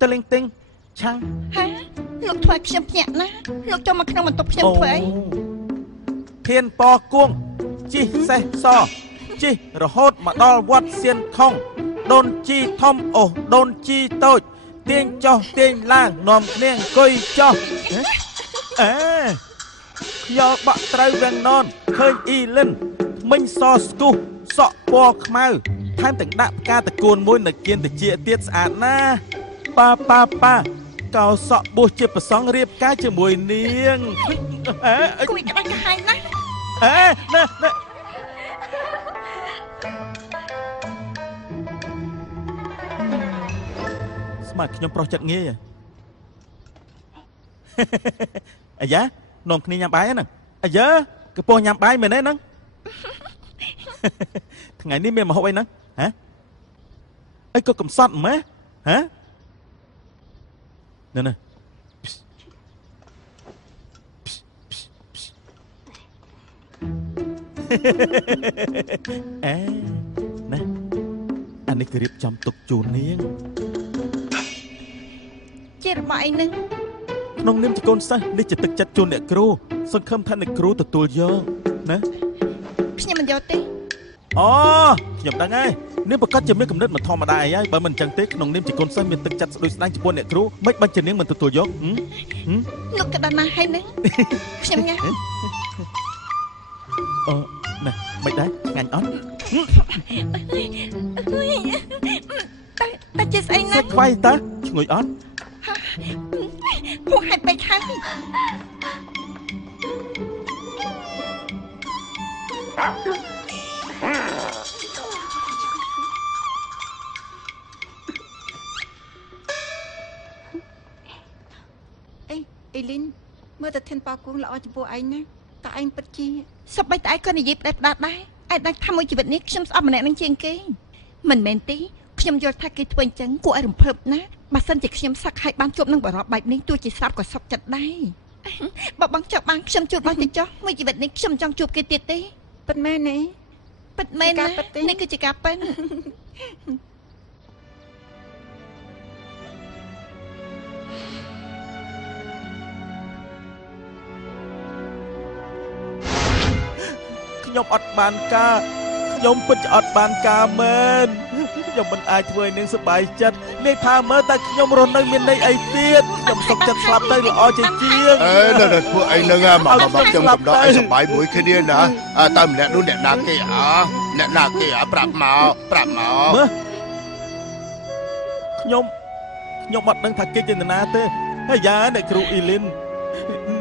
តលីងទិងឆាំងហាលោកធ្វើឲ្យខ្ញុំភ្ញាក់ណាលោកចូលមកក្នុងបន្ទប់ខ្ញុំធ្វើអីធានពគួងជីសេះសជីរហូតមកដល់វត្តសៀនខុងដូនជីធំអូដូនជីតូចទាញចុះទាញឡើងនាំគ្នាអង្គុយចុះខ្យល់បាក់ត្រូវវាំងននឃើញអ៊ីលិនមិញសស្គុះសក់ពណ៌ខ្មៅថែមទាំងដាក់ផ្កាតកូនមួយនៅគៀនតិចទៀតស្អាតណាប៉ាកោសក់បួសជាប្រសងរៀបការជាមួយនាងគួយក្តាច់កាហាយណាស់ណាស្មាខ្ញុំប្រុសចិត្តងាយអាយ៉ានាំគ្នាញ៉ាំបាយហ្នឹងអាយ៉ាកំពុងញ៉ាំបាយមែនទេហ្នឹងថ្ងៃនេះមានម្ហូបអីហ្នឹងហ៎អីក៏កំសត់ម៉េះហ៎ណ៎ណាអានេះគឺរៀបចំទុកជូននាងជារបស់អីហ្នឹងក្នុងនាមជាកូនសិស្សនេះជាទឹកចិត្តជូនអ្នកគ្រូសង្ឃឹមថាអ្នកគ្រូទទួលយកណាខ្ញុំមិនយកទេអូខ្ញុំដឹងហើយនាងប្រកាសជាមានគំនិតមិនធម្មតាអីហើយបើមិនអញ្ចឹងទេក្នុងនាមជាកូនសិស្សមានទឹកចិត្តស្ដួយស្ដាយចំពោះអ្នកគ្រូមិនបាច់ជានាងមិនទទួលយកលោកក៏ដល់ណាហើយហ្នឹងខ្ញុំញ៉ាំអូណាមិនដែរឆ្ងាញ់អត់តែជាស្អីណាខ្វាយតើឈ្ងុយអត់ហួសហេតុពេកហើយអេលីនមើលតែធានប៉ាគួងល្អចំពោះឯងណាតើឯងពិតជាសប្បាយតែឯងក៏និយាយផ្ដេសផ្ដាស់ដែរឯងដឹងថាមួយជីវិតនេះខ្ញុំស្អប់ម្នាក់នឹងជាងគេមិនមែនទេខ្ញុំយល់ថាគេធ្វើអញ្ចឹងគួរឲ្យរំភើបណាបើសិនជាខ្ញុំសឹកឲ្យបានជួបនឹងបរិបបែបនេះទោះជាស្រាប់ក៏សុខចិត្តដែរបើបងចង់បានខ្ញុំជួបបងទៅចុះមួយជីវិតនេះខ្ញុំចង់ជួបគេទៀតទេពិតមែនទេពិតមែនណានេះគឺជាការប៉ិនខ្ញុំអត់បានការខ្ញុំពិតជាអត់បានការមែនខ្ញុំមិនអាចធ្វើឲ្យនាងសប្បាយចិត្តនាងថាមើលតែខ្ញុំរស់នៅមានន័យអីទៀតខ្ញុំសុខចិត្តស្លាប់ទៅល្អជាជាងនៅធ្វើអីនឹងមកខ្ញុំកំដរឲ្យសប្បាយមួយគ្នាណាតែម្នាក់នោះអ្នកណាគេអ្នកណាគេប្រាប់មកមើលខ្ញុំអត់ដឹងថាគេជានរណាទេហើយយ៉ាអ្នកគ្រូអ៊ីលីន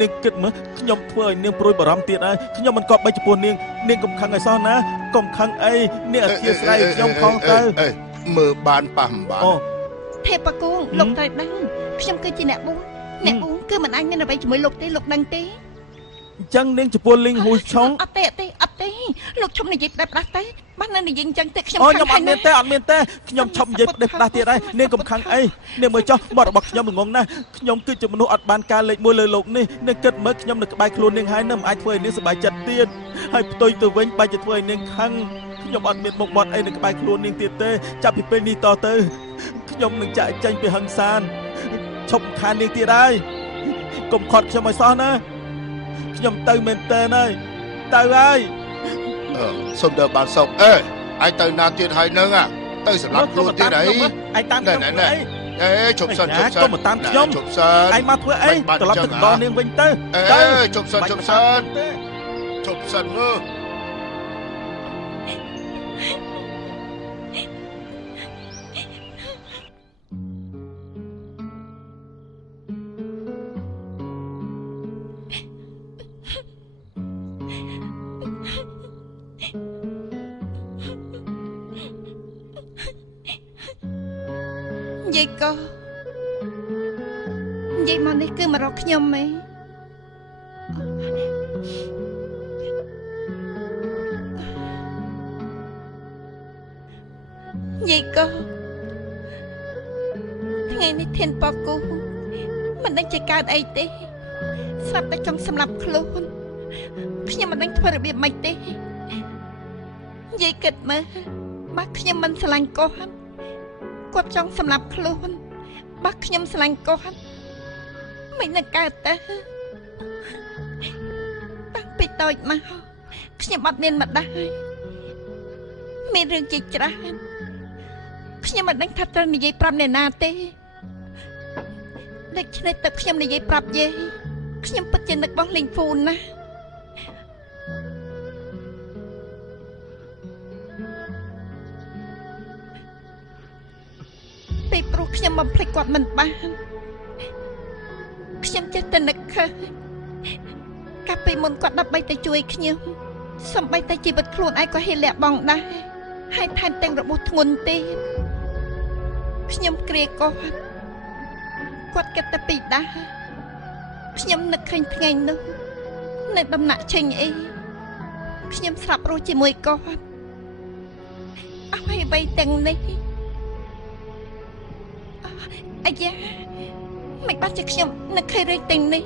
នាងគិតមើលខ្ញុំធ្វើឲ្យនាងព្រួយបារម្ភទៀតហើយខ្ញុំមិនគប្បីចំពោះនាងកុំខឹងឲ្យសោះណាកុំខឹងអីនាងអធិស្ឋានខ្ញុំផងទៅមើលបានប៉ះមិនបានទេពគូងលោកត្រូវដឹងខ្ញុំគឺជាអ្នកបួសគឺមិនអាចមានអ្វីជាមួយលោកទេលោកដឹងទេអញ្ចឹងនាងចំពោះលីងហ៊ូឆុងអត់ទេលោកឈប់និយាយផ្ដេសផ្ដាស់ទៅបាននៅនិយាយអញ្ចឹងទេខ្ញុំខ្ញុំអត់មានទេខ្ញុំឈប់និយាយផ្ដេសផ្ដាស់ទៀតហើយនាងកុំខឹងអីនាងមើលចុះមាត់របស់ខ្ញុំល្ងងណាស់ខ្ញុំគឺជាមនុស្សអត់បានការលេខ1លើโลกនេះនាងគិតមើលខ្ញុំនៅក្បែរខ្លួននាងហើយនឹងមិនអាចធ្វើឲ្យនាងសប្បាយចិត្តទៀតហើយផ្ទុយទៅវិញបែរជាធ្វើឲ្យនាងខឹងខ្ញុំអត់មានមុខមាត់អីនៅក្បែរខ្លួននាងទៀតទេចាប់ពីពេលនេះតទៅខ្ញុំនឹងចាក់ចេញពីហិង្សាឈប់ខាននាងទៀតហើយកុំខត់ខ្ញុំឲ្យសោះណាខ្ញុំទៅមែនតើហើយទៅហើយសុំទៅបានសុកឯងទៅណាទៀតហើយនឹងទៅសម្រាប់ខ្លួនទៀតអីឯងតាមខ្ញុំជប់សិនកុំតាមខ្ញុំជប់សិនឯងមកធ្វើអីត្រឡប់ទៅដល់នាងវិញទៅជប់សិនមើលនិយាយក៏និយាយមកនេះគឺមករកខ្ញុំហ៎និយាយក៏ថ្ងៃនេះធានប៉កគូមិនដឹងជាកើតអីទេស្រាប់តែចង់សម្លាប់ខ្លួនខ្ញុំមិនដឹងធ្វើរបៀបម៉េចទេនិយាយគិតមើល បើខ្ញុំមិនស្រឡាញ់គាត់ចង់សម្លាប់ខ្លួនបើខ្ញុំស្រឡាញ់គាត់មិននឹងកើតទៅតាំងពីតូចមកខ្ញុំអត់មានម្ដាយមានរឿងជាច្រើនខ្ញុំមិនដឹងថាត្រូវនិយាយប្រាប់អ្នកណាទេដូច្នេះទឹកខ្ញុំនិយាយប្រាប់យាយខ្ញុំពិតជានឹកបងលីងហ្វូនណាពីព្រោះខ្ញុំបំភ្លេចគាត់មិនបានខ្ញុំចេះតែនឹកឃើញកាលពីមុនគាត់ដើម្បីទៅជួយខ្ញុំសំបីតែជីវិតខ្លួនឯងក៏ហ៊ានលះបង់ដែរហើយថែមទាំងរបួសធ្ងន់ទៀតខ្ញុំគ្រាគាត់គិតតែពីដែរខ្ញុំនឹកឃើញថ្ងៃនោះនៅដំណាក់ឆេងអីខ្ញុំស្លាប់រស់ជាមួយគាត់អ្វីទាំងនេះអាយ៉ាមិនបាច់ជាខ្ញុំនឹកឃើញរឿងទាំងនេះ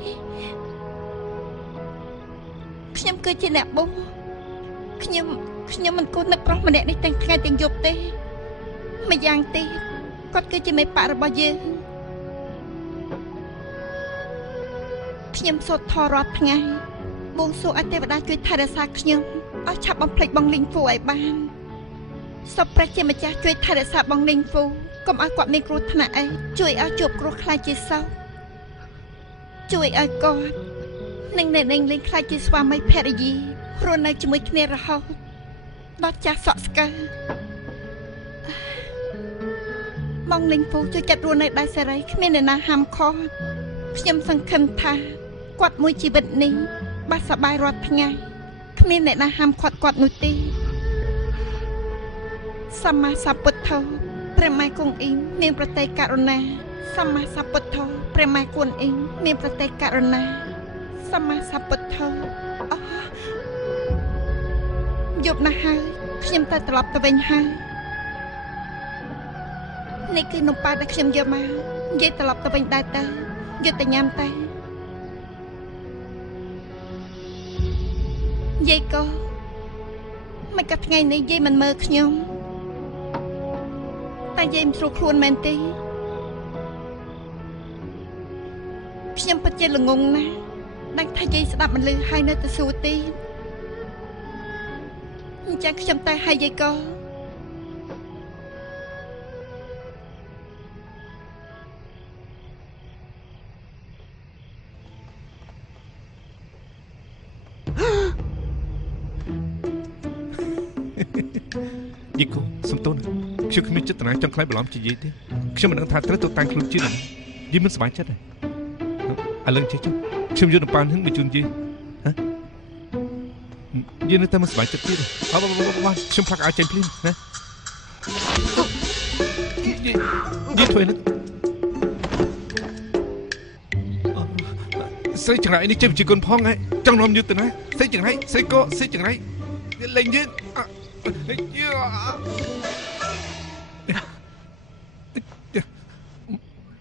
ខ្ញុំគឺជាអ្នកបួសខ្ញុំមិនគួរនឹកប្រុសម្នាក់នេះទាំងថ្ងៃទាំងយប់ទេម្យ៉ាងទៀតគាត់គឺជាមេបាក់របស់យើងខ្ញុំសូត្រធម៌រាល់ថ្ងៃបួងសួងឲ្យទេវតាជួយថែរក្សាខ្ញុំឲ្យឆាប់បំភ្លេចបងលីងហ្វូឲ្យបានសូមព្រះជាម្ចាស់ជួយថែរក្សាបងលីងហ្វូកុំឲ្យគាត់មានគ្រោះថ្នាក់អីជួយឲ្យជួបគ្រោះខ្លាចជាសោកជួយឲ្យគាត់និងអ្នកនាងលេងខ្លាចជាស្វាមីភរិយារស់នៅជាមួយគ្នារហូតដល់ចាស់សក់ស្កើបងលីងហ្វូជួយចាត់រស់នៅដោយសេរីគ្មានអ្នកណាហាមឃាត់ខ្ញុំសង្ឃឹមថាគាត់មួយជីវិតនេះបាត់សប្បាយរាល់ថ្ងៃគ្មានអ្នកណាហាមឃាត់គាត់នោះទេសម្មាសម្ពុទ្ធោព្រះម៉ែគង់អ៊ីងមានប្រតិករុណាសម្មាសម្ពុទ្ធោព្រះម៉ែគង់អ៊ីងមានប្រតិករុណាសម្មាសម្ពុទ្ធោយប់ណាស់ហើយខ្ញុំទៅត្រឡប់ទៅវិញហើយនេះគឺនំប៉ាដែលខ្ញុំយកមកនិយាយត្រឡប់ទៅវិញដែរទៅយកតែញ៉ាំតែយាយក៏មិនក៏ថ្ងៃនេះយាយមិនមើលខ្ញុំតែយាយមិនស្រួលខ្លួនមែនទេខ្ញុំពិតជាល្ងងណាស់ដឹងថាយាយស្ដាប់មិនឮហើយនៅតែសួរទេអញ្ចឹងខ្ញុំទៅហើយយាយក៏យីគូសំទោសខ្ញុំគ្មានចិត្តនាចង់ខ្លាចបន្លំជាយាយទេខ្ញុំមិនដឹងថាត្រូវទៅតាំងខ្លួនជាណាយីមិនសប្បាយចិត្តទេឥឡូវចេះខ្ញុំយកនំប៉ានឹងមកជូនយាយហ៎យាយនៅតែមិនសប្បាយចិត្តទៀតបាទខ្ញុំផឹកឲ្យចេញភ្លាមណាយាយធ្វើនេះស្រីចង្រៃនេះចេះជាគុណផងហ៎ចង់នាំយកទៅណាស្រីចង្រៃស្រីក៏ស្រីចង្រៃលេងយើង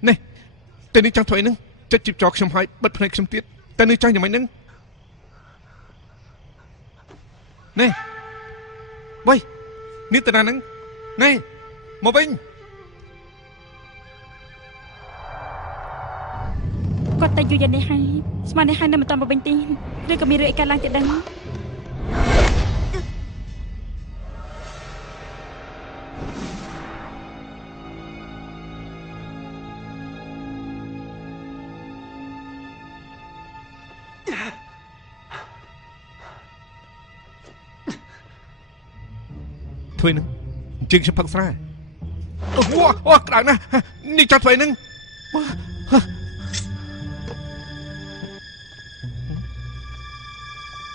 នេះតែនេះចង់ធ្វើអីហ្នឹងចិត្តជីបចោខ្ញុំឲ្យបិទភ្នែកខ្ញុំទៀតតែនេះចង់យ៉ាងម៉េចហ្នឹងនេះវ៉ៃនេះតាណាហ្នឹងនេះមកវិញគាត់តែយូរយ៉ាងនេះហើយស្មាននេះហើយនៅមិនតាន់មកវិញទេឬក៏មានរឿងអីកើតឡើងទៀតដឹងធ្វើនឹងជើងខ្ញុំផឹកស្រាអូក្តៅណាស់នេះចង់ធ្វើនឹង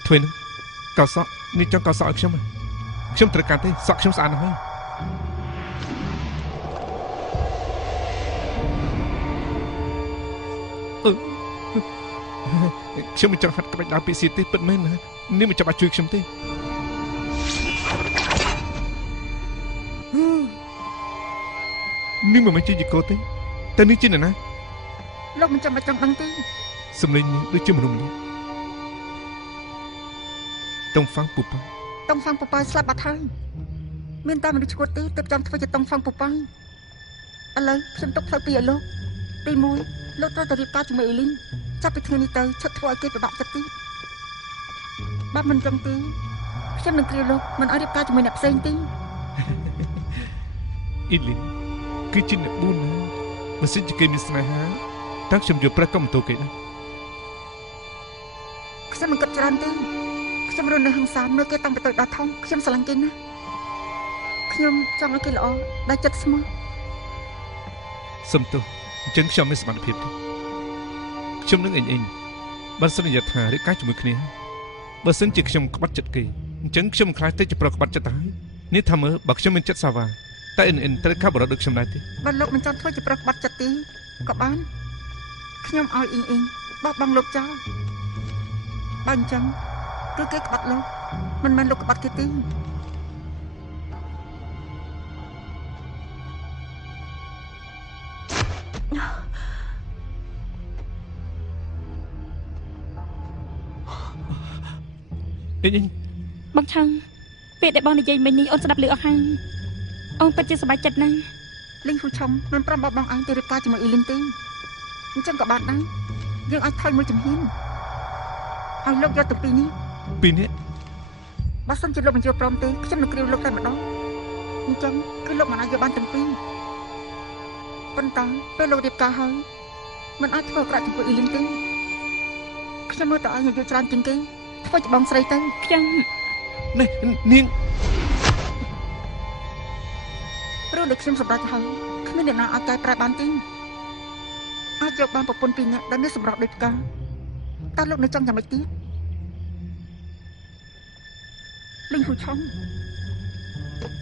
ធ្វើនឹងកោសក់នេះចង់កោសក់ឲ្យខ្ញុំត្រូវការទេសក់ខ្ញុំស្អាតណាស់ហើយខ្ញុំមិនចង់ហាត់ក្បាច់ដើរពីសៀតទេពិតមែនណានេះមិនចាំបាច់ជួយខ្ញុំទេនេះមិនមែនជាយីកូទេតែនេះជាណាលោកមិនចាំបាច់ចង់ដឹងទេសម្លេងនេះដូចជាមនុស្សម្នាក់តុងហ្វាំងពូប៉ាតុងហ្វាំងពូប៉ាស្លាប់បាត់ហើយ មានតែមនុស្សឈួតទេទើបចាំធ្វើជាតុងសងពប៉ាឥឡូវខ្ញុំទុកផ្លូវពីឲ្យលោកទី1លោកត្រូវតែរៀបការជាមួយអេលីនចាប់ពីថ្ងៃនេះទៅឈប់ធ្វើឲ្យគេពិបាកចិត្តទៀតបើមិនចឹងទេខ្ញុំនឹងគ្រាលោកមិនឲ្យរៀបការជាមួយអ្នកផ្សេងទេអ៊ីលីនគឺជាអ្នកបួនណាបើសិនជាគេមានស្នេហាតើខ្ញុំយកប្រាក់ក៏មិនទោសគេដែរខ្ញុំមិនគិតច្រើនទេខ្ញុំរស់នៅហឹង្សាមើលគេតាំងពីតូចដល់ធំខ្ញុំស្រឡាញ់គេណាស់ខ្ញុំចង់ឲ្យគេល្អដែលចិត្តស្មោះសុំទោសអញ្ចឹងខ្ញុំមានសមត្ថភាពទេខ្ញុំនឹងអ៊ីងបានសន្យាថារៀបការជាមួយគ្នាបើសិនជាខ្ញុំក្បត់ចិត្តគេអញ្ចឹងខ្ញុំខ្លាចទៅជាប្រុសក្បត់ចិត្តទៅហើយនេះថាមើលបើខ្ញុំមានចិត្តសាវ៉ាតែអ៊ីនត្រូវកាប់បរត់ដូចខ្ញុំដែរទេបើលោកមិនចង់ធ្វើជាប្រុសក្បត់ចិត្តទេក៏បានខ្ញុំឲ្យអ៊ីងបោះបង់លោកចោលបើអញ្ចឹងគឺគេក្បត់លោកមិនមែនលោកក្បត់គេទេអ៊ីងបងឆឹងពេលដែលបងនិយាយមិញនេះអូនស្ដាប់ឮអស់ហើយអូនពិតជាសប្បាយចិត្តណាស់លីងហ៊ូឆុងមិនប្រំបបងឯងទៅរៀបការជាមួយអ៊ីលីនទេអញ្ចឹងក៏បានដែរយើងអាចថយមួយជំហានឲ្យលោកយកទៅពីនេះបើសិនជាលោកមិនយល់ព្រមទេខ្ញុំនឹងគ្រាវលោកតែម្ដងអញ្ចឹងគឺលោកមិនអាចយកបានទាំងពីរប៉ុន្តែពេលលោករៀបការហើយមិនអាចធ្វើអាក្រក់ចំពោះអ៊ីលីនទេខ្ញុំមើលតើឯងយកច្រើនជាងគេធ្វើជាបងស្រីទៅខ្ញុំនេះនាងព្រោះដូចខ្ញុំសម្រេចហើយគ្មានអ្នកណាអាចកែប្រែបានទេអាចយកបានប្រពន្ធពីរនាក់ដែលនៅសម្រស់ដូចផ្កាតើលោកនៅចង់យ៉ាងម៉េចទៀតលីងហ៊ូឆុង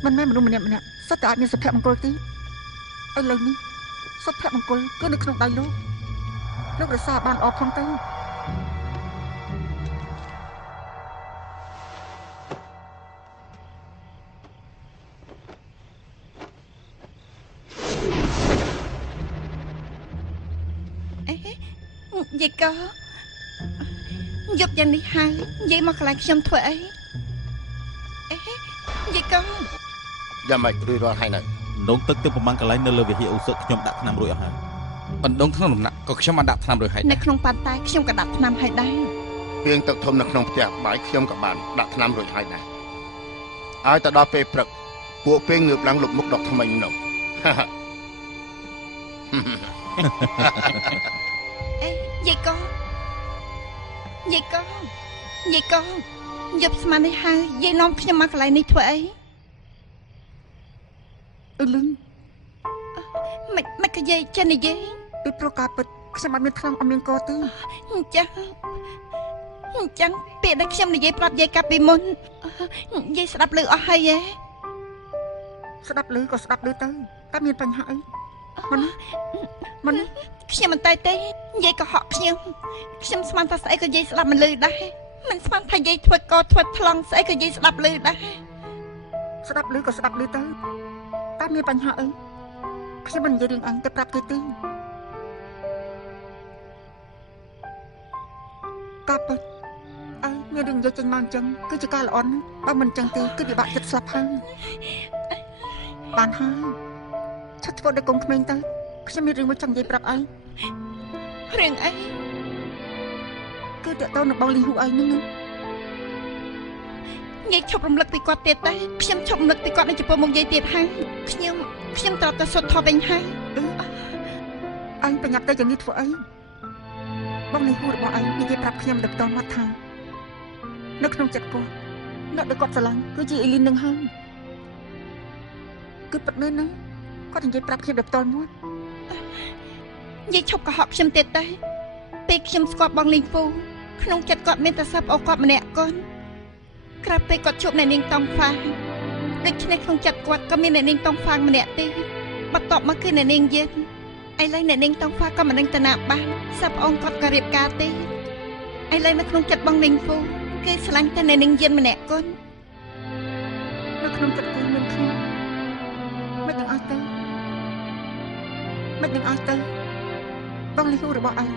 មិនមែនមនុស្សម្នាក់សុទ្ធតែអាចមានសុភមង្គលទេឥឡូវនេះសុភមង្គលគឺនៅក្នុងដៃលោករក្សាបានអបផងទៅយាយកោយប់យ៉ាងនេះហើយនិយាយមកកន្លែងខ្ញុំធ្វើអីយាយកោយ៉ាងម៉េចរួចរាល់ហើយនៅដងទឹកទៅប្រមាណកន្លែងនៅលើវិហារឧសកខ្ញុំដាក់ថ្នាំរួចអស់ហើយបណ្ដងក្នុងដំណាក់ក៏ខ្ញុំបានដាក់ថ្នាំរួចហើយនៅក្នុងប៉ាន់តែខ្ញុំក៏ដាក់ថ្នាំហើយដែរពីងទឹកធំនៅក្នុងផ្ទះបាយខ្ញុំក៏បានដាក់ថ្នាំរួចហើយដែរឲ្យទៅដល់ពេលព្រឹកពួកពេលងើបឡើងលុបមុខដកថ្មិញនោះយាយកោយប់ស្មាននេះហើយយាយនាំខ្ញុំមកកន្លែងនេះធ្វើអីអឺលឹងមិនក៏យាយចេះនិយាយពីព្រោះការពិតខ្ញុំអត់មានថ្លង់អត់មានកទេអញ្ចឹងពេលដែលខ្ញុំនិយាយប្រាប់យាយកាប់ពីមុនយាយស្ដាប់ឮអស់ហើយស្ដាប់ឮក៏ស្ដាប់ឮទៅតែមានបញ្ហាអីមិនខ្ញុំមិនតែទេនិយាយក៏ហក់ខ្ញុំស្មានថាស្អីក៏និយាយស្ដាប់មិនឮដែរមិនស្មានថានិយាយធ្វើកធ្វើថ្លង់ស្អីក៏និយាយស្ដាប់ឮដែរស្ដាប់ឮក៏ស្ដាប់ឮទៅតែមានបញ្ហាអីខ្ញុំមិននិយាយរឿងអញទៅប្រាប់គេទេកាប់អើមានរឿងនិយាយចេញមកអញ្ចឹងគឺជាការល្អណាស់បើមិនអញ្ចឹងទេគឺពិបាកចិត្តស្លាប់ហើយបានហើយឈប់ធ្វើដូចកូនក្មេងទៅខ្ញុំមានរឿងមួយចង់និយាយប្រាប់ឯងរឿងអីគឺតើតើនៅបងលីហ៊ូឯងហ្នឹងនិយាយឈប់រំលឹកពីគាត់ទៀតតែខ្ញុំឈប់រំលឹកពីគាត់នៅចំពោះមុខយាយទៀតហើយខ្ញុំត្រូវតែសុទ្ធថតវិញហើយអញប្រញាប់ទៅយ៉ាងនេះធ្វើអីបងលីហ៊ូរបស់ឯងនិយាយប្រាប់ខ្ញុំដល់តមកថានៅក្នុងចិត្តគាត់អ្នកដែលគាត់ស្រឡាញ់គឺជាអេលីននឹងហើយគឺពិតមែនណាគាត់និយាយប្រាប់ខ្ញុំដល់តមកនិយាយឈប់កុហកខ្ញុំទៀតតែពេលខ្ញុំស្គាល់បងលីងហ្វូក្នុងចិត្តគាត់មានតែសប្អូគាត់ម្នាក់កូនក្រៅពេលគាត់ជួបអ្នកនាងតង់ហ្វាងដូច្នេះក្នុងចិត្តគាត់ក៏មានអ្នកនាងតង់ហ្វាងម្នាក់ទៀតបន្ទាប់មកគឺអ្នកនាងយិនឥឡូវអ្នកនាងតង់ហ្វាក៏មិនដឹងទៅណាបានសប្អូនគាត់ក៏រៀបការទេឥឡូវនៅក្នុងចិត្តបងលីងហ្វូគឺស្រឡាញ់តែអ្នកនាងយិនម្នាក់កូននៅក្នុងចិត្តគូមានខ្ញុំមិនដឹងអស់ទៅបងលីហ៊ូរបស់ឯង